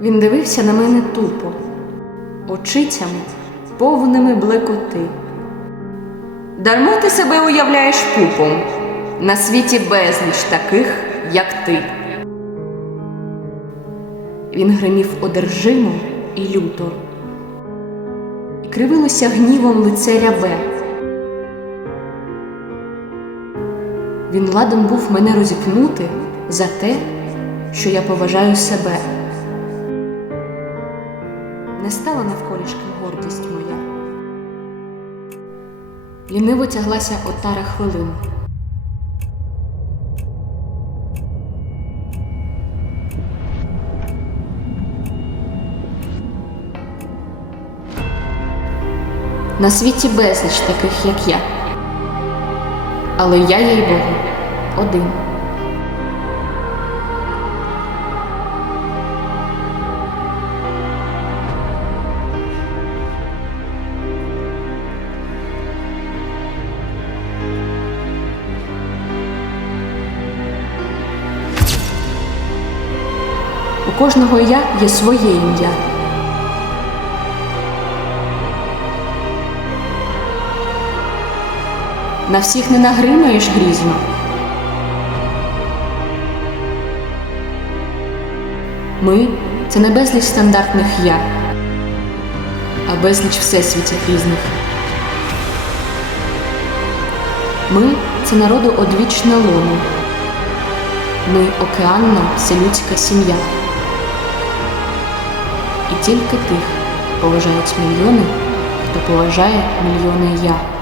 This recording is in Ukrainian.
Він дивився на мене тупо, очицями, повними блекоти. Дарма ти себе уявляєш пупом на світі безліч таких, як ти. Він гримів одержимо і люто, і кривилося гнівом лице рябе. Він ладен був мене розіпнути за те, що я поважаю себе не стала навколішки гордість моя. Ліниво тяглася отара хвилин. На світі безліч таких, як я, але я, їй Богу, один. У кожного я є своє ім'я. На всіх не нагримаєш грізно. Ми це не безліч стандартних я, а безліч всесвітів різних. Ми це народу одвічне лоно. Ми океанна вселюдська сім'я і тільки тих поважають мільйони, хто поважає мільйони я.